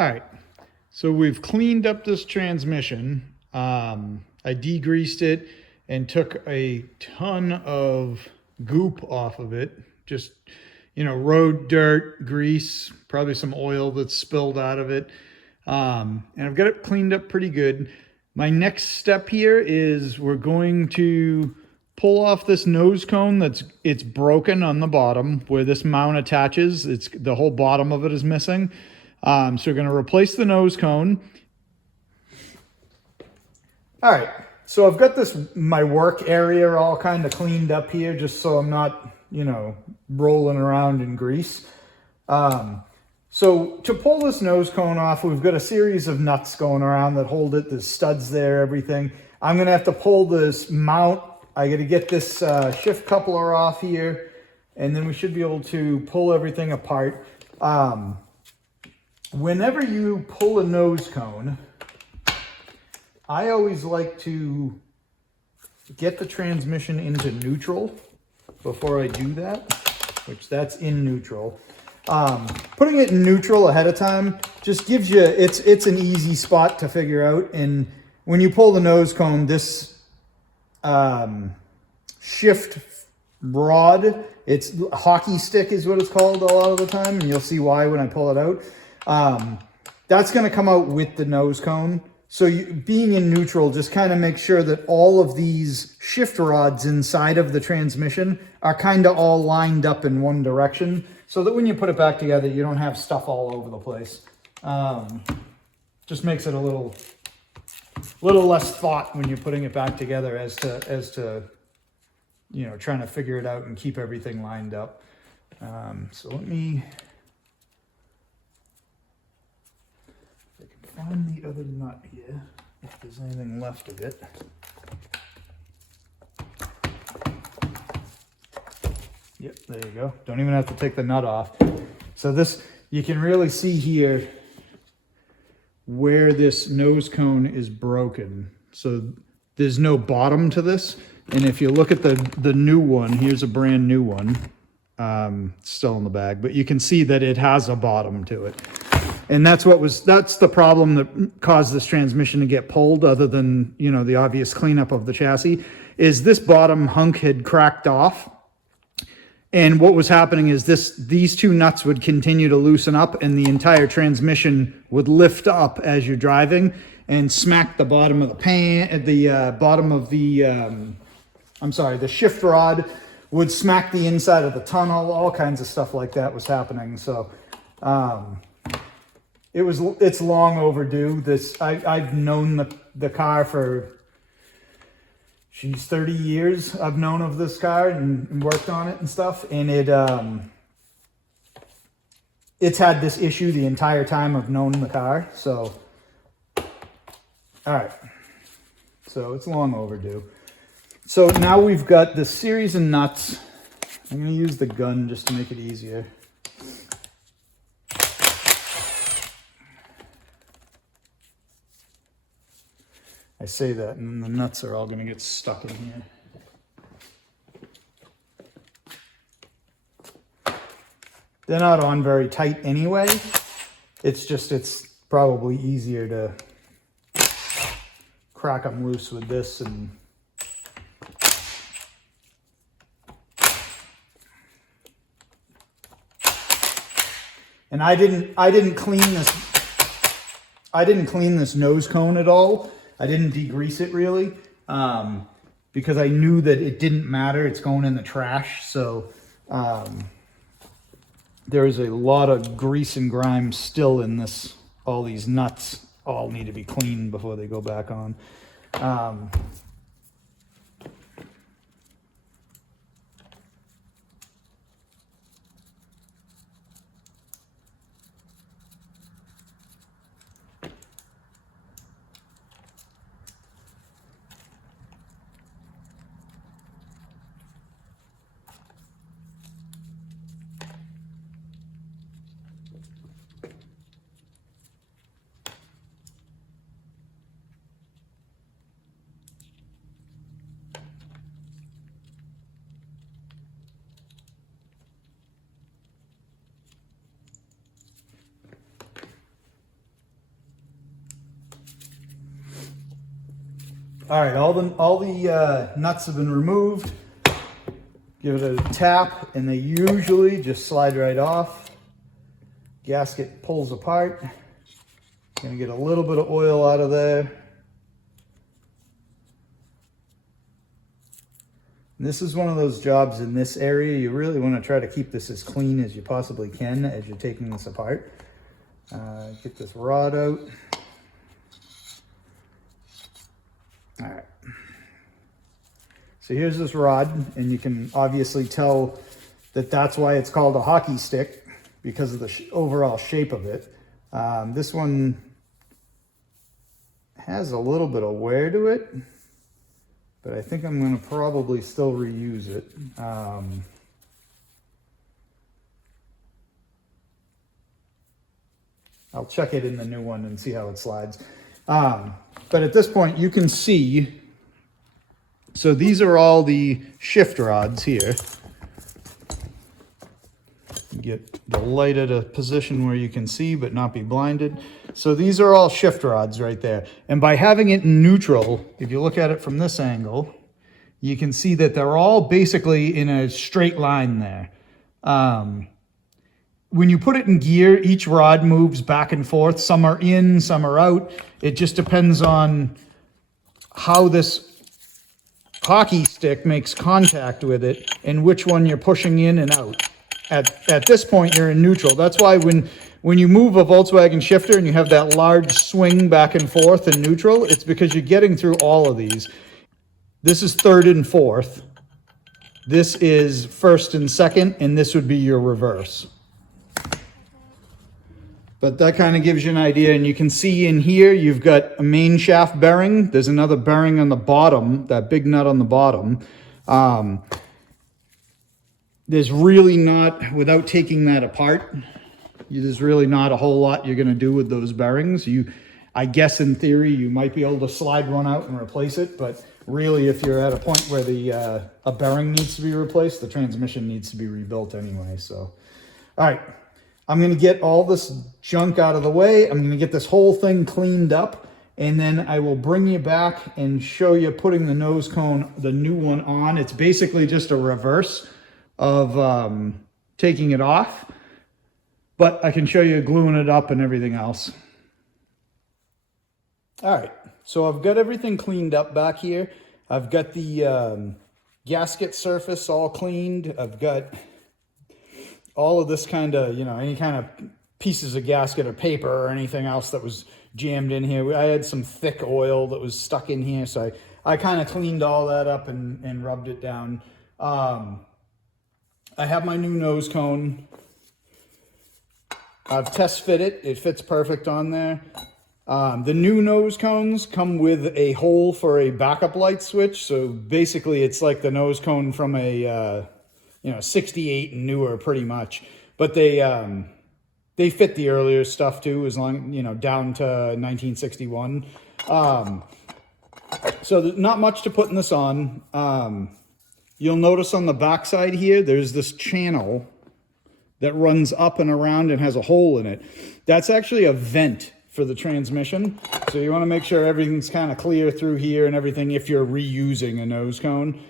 All right, so we've cleaned up this transmission. I degreased it and took a ton of goop off of it. Just, road dirt, grease, probably some oil that's spilled out of it. And I've got it cleaned up pretty good. My next step here is we're going to pull off this nose cone it's broken on the bottom where this mount attaches. It's the whole bottom of it is missing. So we're going to replace the nose cone. All right, so I've got my work area all kind of cleaned up here just so I'm not, rolling around in grease. So to pull this nose cone off, we've got a series of nuts going around that hold it. There's studs there, everything. I'm going to have to pull this mount. I got to get this shift coupler off here, and then we should be able to pull everything apart. Whenever you pull a nose cone, I always like to get the transmission into neutral before I do that, which that's in neutral. Putting it in neutral ahead of time just gives you, it's an easy spot to figure out. And when you pull the nose cone, this shift rod, it's hockey stick is what it's called a lot of the time, and you'll see why when I pull it out. That's going to come out with the nose cone. So being in neutral just kind of makes sure that all of these shift rods inside of the transmission are kind of all lined up in one direction so that when you put it back together, you don't have stuff all over the place. Just makes it a little less thought when you're putting it back together as to trying to figure it out and keep everything lined up. So let me... find the other nut here, if there's anything left of it. Yep, there you go. Don't even have to take the nut off. So this, you can really see here where this nose cone is broken. So there's no bottom to this. And if you look at the new one, here's a brand new one. Still in the bag, but you can see that it has a bottom to it. And that's the problem that caused this transmission to get pulled, other than, the obvious cleanup of the chassis, is this bottom hunk had cracked off. And what was happening is these two nuts would continue to loosen up, and the entire transmission would lift up as you're driving and smack the bottom of the bottom of the shift rod would smack the inside of the tunnel. All kinds of stuff like that was happening. So, it's long overdue. I've known the car for, 30 years I've known of this car and worked on it and stuff. And it's had this issue the entire time I've known the car. So, all right. So it's long overdue. So now we've got this series of nuts. I'm going to use the gun just to make it easier. I say that, and the nuts are all going to get stuck in here. They're not on very tight anyway. It's probably easier to crack them loose with this. And I didn't clean this nose cone at all. I didn't degrease it really, because I knew that it didn't matter. It's going in the trash. So there is a lot of grease and grime still in this. All these nuts all need to be cleaned before they go back on. All right, all the nuts have been removed. Give it a tap, and they usually just slide right off. Gasket pulls apart. Gonna get a little bit of oil out of there. And this is one of those jobs in this area, you really want to try to keep this as clean as you possibly can as you're taking this apart. Get this rod out. All right. So here's this rod, and you can obviously tell that that's why it's called a hockey stick, because of the overall shape of it. This one has a little bit of wear to it, but I think I'm going to probably still reuse it. I'll check it in the new one and see how it slides. But at this point, you can see, so these are all the shift rods here. Get the light at a position where you can see but not be blinded. So these are all shift rods right there. And by having it in neutral, if you look at it from this angle, you can see that they're all basically in a straight line there. When you put it in gear, each rod moves back and forth. Some are in, some are out. It just depends on how this hockey stick makes contact with it and which one you're pushing in and out. At this point, you're in neutral. That's why when you move a Volkswagen shifter and you have that large swing back and forth in neutral, it's because you're getting through all of these. This is third and fourth. This is first and second, and this would be your reverse. But that kind of gives you an idea, and you can see in here, you've got a main shaft bearing. There's another bearing on the bottom, that big nut on the bottom. There's really not, without taking that apart, there's really not a whole lot you're gonna do with those bearings. I guess in theory, you might be able to slide one out and replace it, but really if you're at a point where a bearing needs to be replaced, the transmission needs to be rebuilt anyway, so. All right. I'm going to get all this junk out of the way. I'm going to get this whole thing cleaned up, and then I will bring you back and show you putting the nose cone, the new one, on. It's basically just a reverse of taking it off, but I can show you gluing it up and everything else. All right, so I've got everything cleaned up back here. I've got the gasket surface all cleaned. I've got all of this kind of, any kind of pieces of gasket or paper or anything else that was jammed in here. I had some thick oil that was stuck in here, so I kind of cleaned all that up and rubbed it down. I have my new nose cone. I've test fit it. It fits perfect on there. The new nose cones come with a hole for a backup light switch. So basically it's like the nose cone from a 68 and newer pretty much, but they fit the earlier stuff too, as long, down to 1961. So there's not much to put in this on. You'll notice on the backside here, there's this channel that runs up and around and has a hole in it. That's actually a vent for the transmission. So you want to make sure everything's kind of clear through here and everything if you're reusing a nose cone.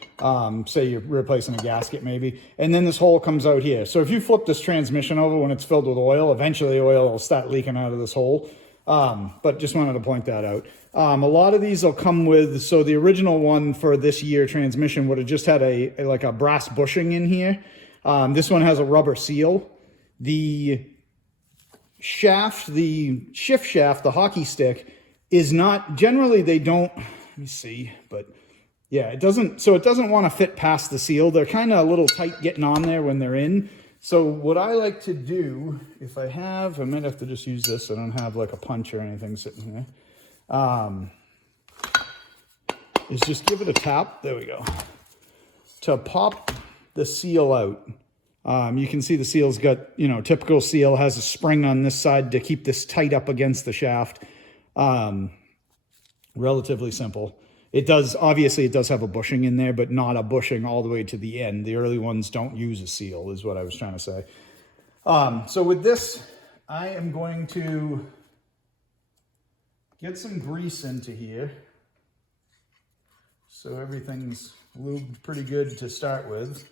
Say you're replacing a gasket maybe. And then this hole comes out here. So if you flip this transmission over when it's filled with oil, eventually oil will start leaking out of this hole. But just wanted to point that out. A lot of these will come with, so the original one for this year transmission would have just had like a brass bushing in here. This one has a rubber seal. The shaft, the shift shaft, the hockey stick is not, generally they don't, let me see, but yeah, it doesn't want to fit past the seal. They're kind of a little tight getting on there when they're in. So what I like to do, if I might have to just use this. I don't have like a punch or anything sitting here. Is just give it a tap. There we go. To pop the seal out. You can see the seal's got, typical seal has a spring on this side to keep this tight up against the shaft. Relatively simple. Obviously it does have a bushing in there, but not a bushing all the way to the end. The early ones don't use a seal, is what I was trying to say. So with this, I am going to get some grease into here. So everything's lubed pretty good to start with.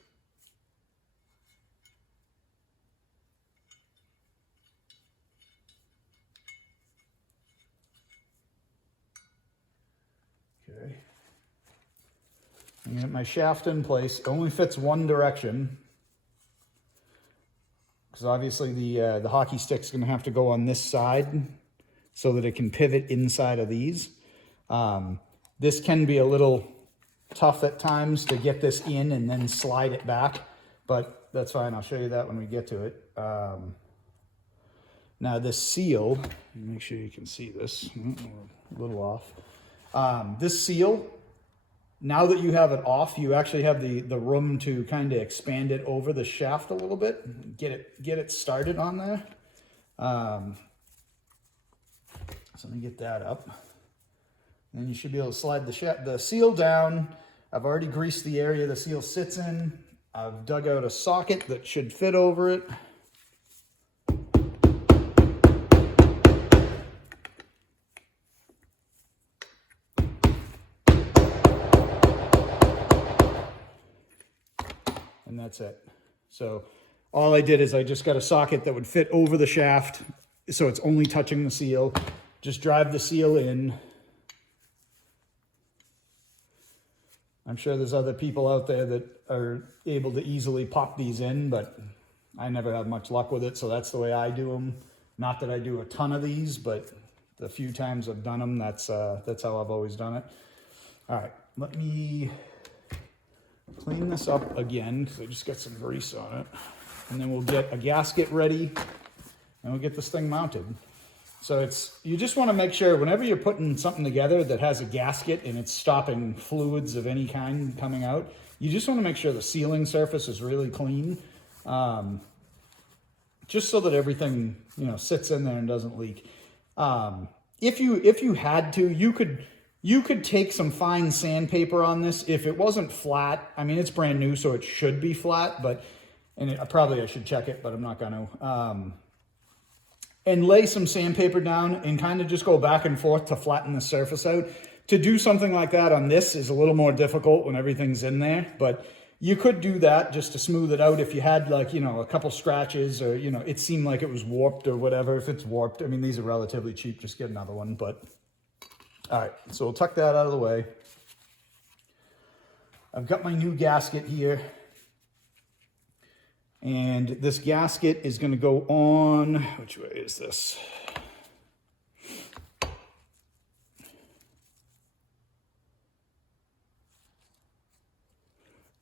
Okay. I get my shaft in place. It only fits one direction, because obviously the hockey stick's going to have to go on this side so that it can pivot inside of these. This can be a little tough at times to get this in and then slide it back, but that's fine. I'll show you that when we get to it. Now this seal, make sure you can see this, a little off. This seal, now that you have it off, you actually have the room to kind of expand it over the shaft a little bit, get it started on there. So let me get that up. And you should be able to slide the seal down. I've already greased the area the seal sits in. I've dug out a socket that should fit over it. And that's it. So all I did is I just got a socket that would fit over the shaft, so it's only touching the seal. Just drive the seal in. I'm sure there's other people out there that are able to easily pop these in, but I never have much luck with it, so that's the way I do them. Not that I do a ton of these, but the few times I've done them, that's how I've always done it. All right, let me clean this up again, because I just got some grease on it. And then we'll get a gasket ready, and we'll get this thing mounted. So you just want to make sure whenever you're putting something together that has a gasket and it's stopping fluids of any kind coming out, you just want to make sure the sealing surface is really clean, just so that everything, sits in there and doesn't leak. If you had to, you could take some fine sandpaper on this. If it wasn't flat, I mean, it's brand new, so it should be flat, probably I should check it, but I'm not going to. And lay some sandpaper down and kind of just go back and forth to flatten the surface out. To do something like that on this is a little more difficult when everything's in there, but you could do that just to smooth it out if you had a couple scratches, or, it seemed like it was warped or whatever. If it's warped, I mean, these are relatively cheap, just get another one. But all right, so we'll tuck that out of the way. I've got my new gasket here. And this gasket is going to go on, which way is this?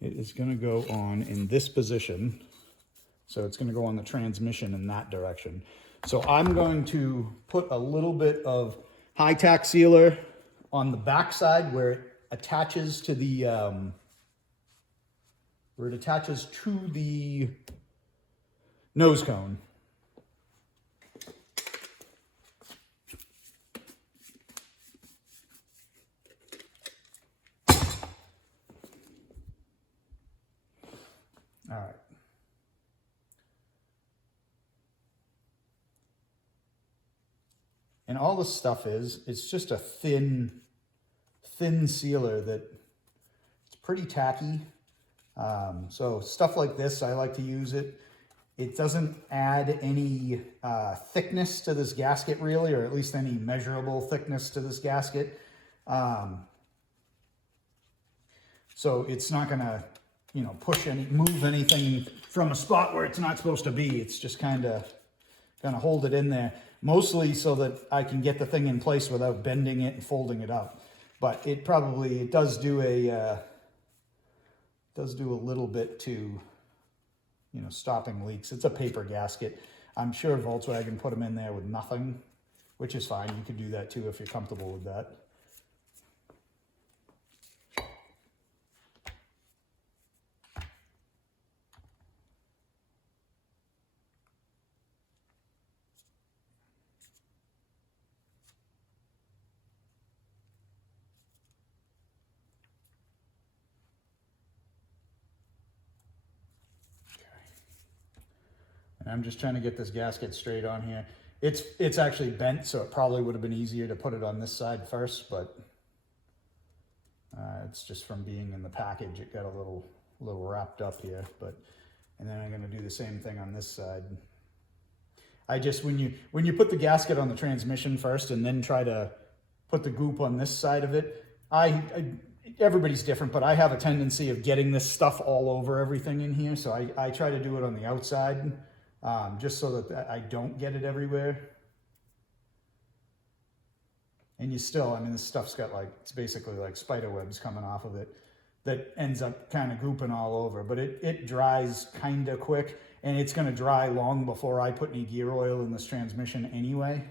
It is going to go on in this position. So it's going to go on the transmission in that direction. So I'm going to put a little bit of high-tack sealer on the back side where it attaches to the nose cone. All right. And all this stuff it's just a thin sealer that it's pretty tacky. So stuff like this, I like to use it. It doesn't add any thickness to this gasket really, or at least any measurable thickness to this gasket. So it's not gonna, move anything from a spot where it's not supposed to be. It's just kind of hold it in there, mostly so that I can get the thing in place without bending it and folding it up. But it does do a little bit to, stopping leaks. It's a paper gasket. I'm sure Volkswagen put them in there with nothing, which is fine. You could do that too if you're comfortable with that. And I'm just trying to get this gasket straight on here. It's actually bent, so it probably would have been easier to put it on this side first, but it's just from being in the package, it got a little wrapped up here, and then I'm gonna do the same thing on this side. I just, when you put the gasket on the transmission first and then try to put the goop on this side of it, everybody's different, but I have a tendency of getting this stuff all over everything in here, so I try to do it on the outside, just so that I don't get it everywhere. And you still, I mean, this stuff's got like, it's basically like spider webs coming off of it that ends up kind of gooping all over, but it dries kind of quick, and it's going to dry long before I put any gear oil in this transmission anyway.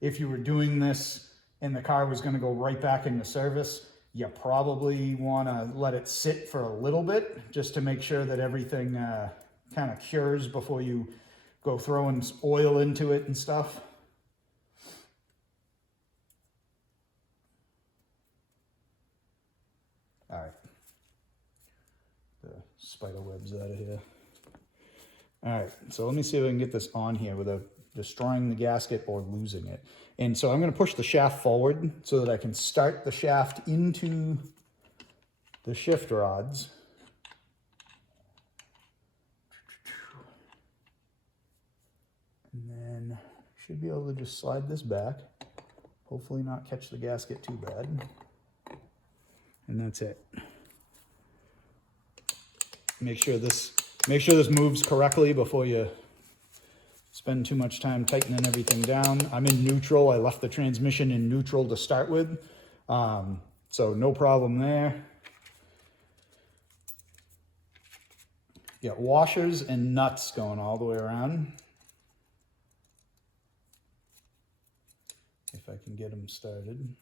If you were doing this and the car was going to go right back into service, you probably want to let it sit for a little bit just to make sure that everything kind of cures before you go throwing oil into it and stuff. All right, the spider webs out of here. All right, so let me see if I can get this on here without destroying the gasket or losing it. And so I'm going to push the shaft forward so that I can start the shaft into the shift rods. And then should be able to just slide this back. Hopefully not catch the gasket too bad. And that's it. Make sure this moves correctly before you spend too much time tightening everything down. I'm in neutral. I left the transmission in neutral to start with, so no problem there. Got washers and nuts going all the way around. If I can get them started.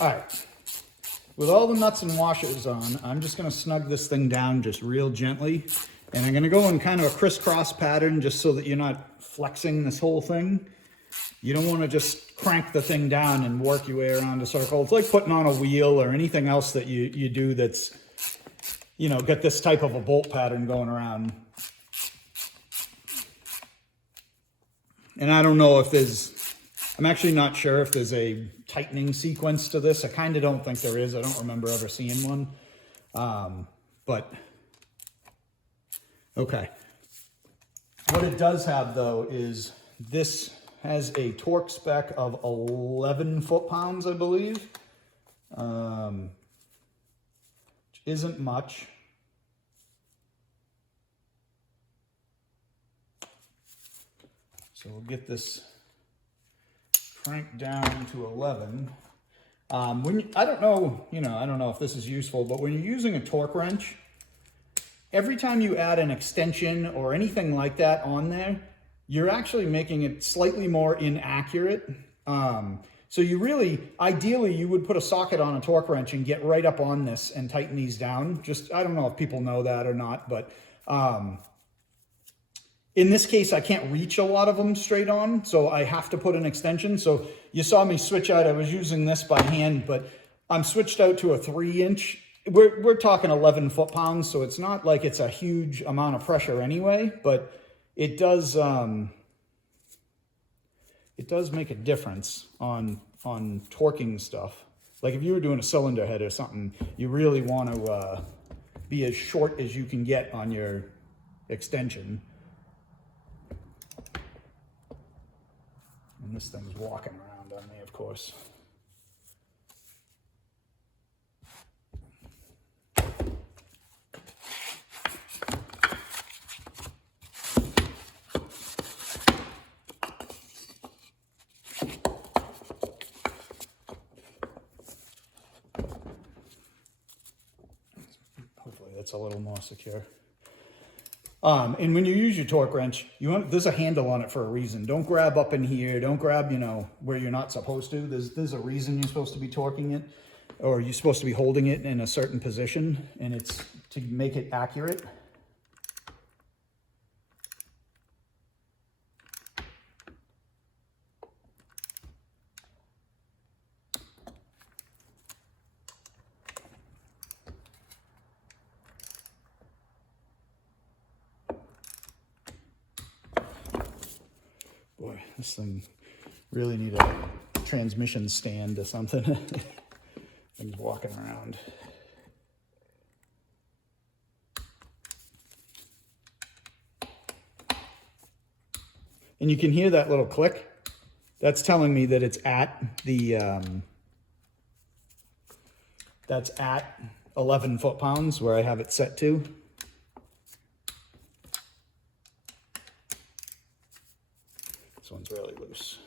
All right, with all the nuts and washers on, I'm just gonna snug this thing down just real gently. And I'm gonna go in kind of a crisscross pattern just so that you're not flexing this whole thing. You don't wanna just crank the thing down and work your way around a circle. It's like putting on a wheel or anything else that you do that's, you know, got this type of a bolt pattern going around. And I don't know if I'm actually not sure if there's a tightening sequence to this. I kind of don't think there is. I don't remember ever seeing one. But, okay. What it does have, though, is this has a torque spec of 11 foot-pounds, I believe. Which isn't much. So we'll get this crank down to 11. I don't know, I don't know if this is useful, but when you're using a torque wrench, every time you add an extension or anything like that on there, you're actually making it slightly more inaccurate. So you really, ideally, you would put a socket on a torque wrench and get right up on this and tighten these down. I don't know if people know that or not, but in this case, I can't reach a lot of them straight on, so I have to put an extension. So you saw me switch out. I was using this by hand, but I'm switched out to a 3-inch. We're talking 11 foot-pounds, so it's not like it's a huge amount of pressure anyway, but it does make a difference on torquing stuff. Like if you were doing a cylinder head or something, you really want to be as short as you can get on your extension. And this thing's walking around on me, of course. that's a little more secure. And when you use your torque wrench, there's a handle on it for a reason. Don't grab up in here. Don't grab, where you're not supposed to. There's a reason you're supposed to be torquing it, or you're supposed to be holding it in a certain position, and it's to make it accurate. Boy, this thing really need a transmission stand or something. Things walking around. And you can hear that little click. That's telling me that it's at the, that's at 11 foot-pounds where I have it set to. This one's really loose.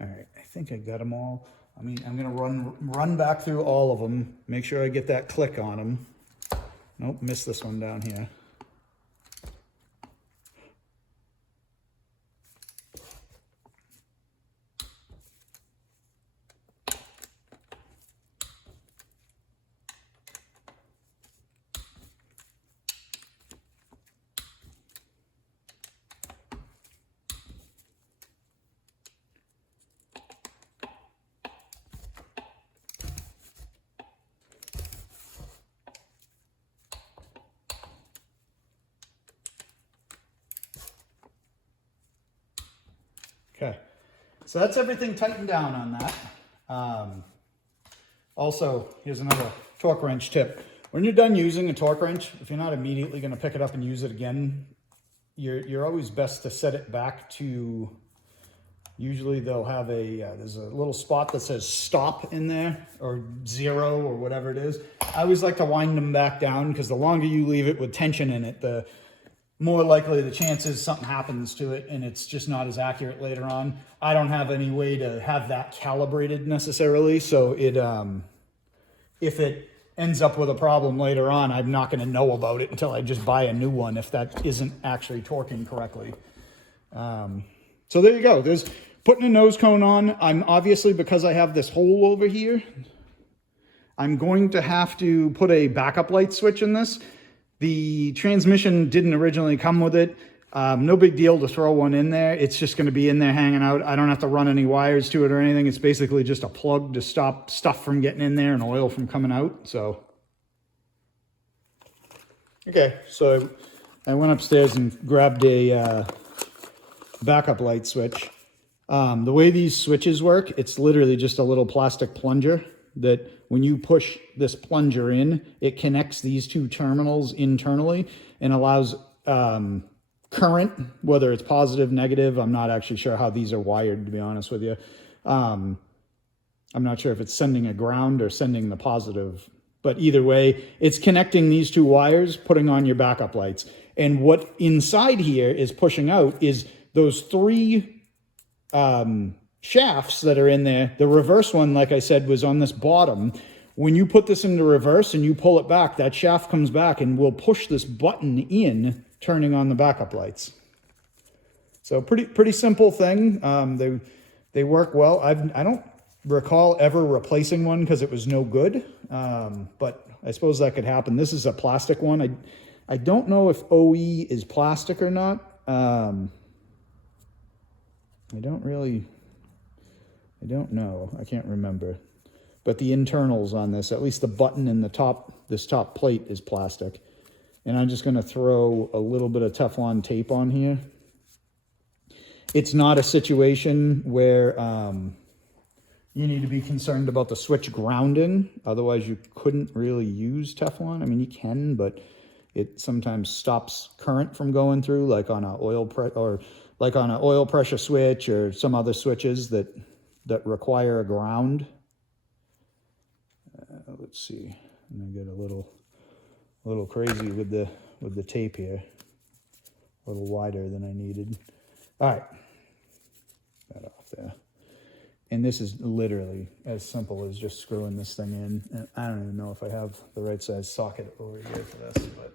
All right, I think I got them all. I mean, I'm gonna run back through all of them, make sure I get that click on them. Nope, missed this one down here. Okay, so that's everything tightened down on that. Also, here's another torque wrench tip. When you're done using a torque wrench, if you're not immediately going to pick it up and use it again, you're always best to set it back to, usually they'll have there's a little spot that says stop in there, or 0 or whatever it is. I always like to wind them back down, because the longer you leave it with tension in it, the more likely the chances something happens to it and it's just not as accurate later on. I don't have any way to have that calibrated necessarily, so if it ends up with a problem later on, I'm not going to know about it until I just buy a new one if that isn't actually torquing correctly. So there you go. There's putting a nose cone on. I'm obviously, because I have this hole over here, I'm going to have to put a backup light switch in this. The transmission didn't originally come with it. No big deal to throw one in there. It's just going to be in there hanging out. I don't have to run any wires to it or anything. It's basically just a plug to stop stuff from getting in there and oil from coming out. So, okay, so I went upstairs and grabbed a backup light switch. The way these switches work, it's literally just a little plastic plunger that when you push this plunger in, it connects these two terminals internally and allows current, whether it's positive, negative. I'm not actually sure how these are wired, to be honest with you. I'm not sure if it's sending a ground or sending the positive, but either way, it's connecting these two wires, putting on your backup lights. And what inside here is pushing out is those three shafts that are in there. The reverse one, like I said, was on this bottom. When you put this into reverse and you pull it back, that shaft comes back and will push this button in, turning on the backup lights. So pretty simple thing. They work well. I don't recall ever replacing one because it was no good, but I suppose that could happen. This is a plastic one. I don't know if OE is plastic or not. I don't know. I can't remember. But the internals on this, at least the button in the top, this top plate is plastic. And I'm just going to throw a little bit of Teflon tape on here. It's not a situation where you need to be concerned about the switch grounding. Otherwise, you couldn't really use Teflon. I mean, you can, but it sometimes stops current from going through, like on an oil pressure switch or some other switches that require a ground. Let's see. I'm gonna get a little crazy with the tape here. A little wider than I needed. All right, that off there. And this is literally as simple as just screwing this thing in. And I don't even know if I have the right size socket over here for this, but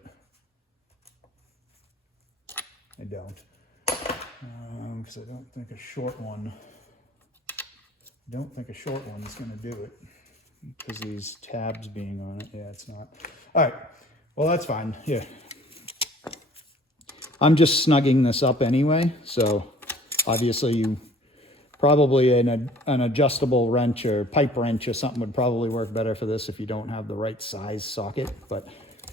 I don't. Because I don't think a short one's gonna do it. Because these tabs being on it, yeah, it's not. All right, well, that's fine. Here, I'm just snugging this up anyway, so obviously you probably an adjustable wrench or pipe wrench or something would probably work better for this if you don't have the right size socket, but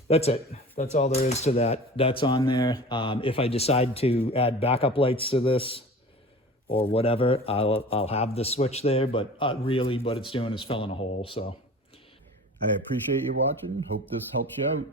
that's it. That's all there is to that. That's on there. If I decide to add backup lights to this or whatever, I'll have the switch there, but really what it's doing is filling a hole, so. I appreciate you watching. Hope this helps you out.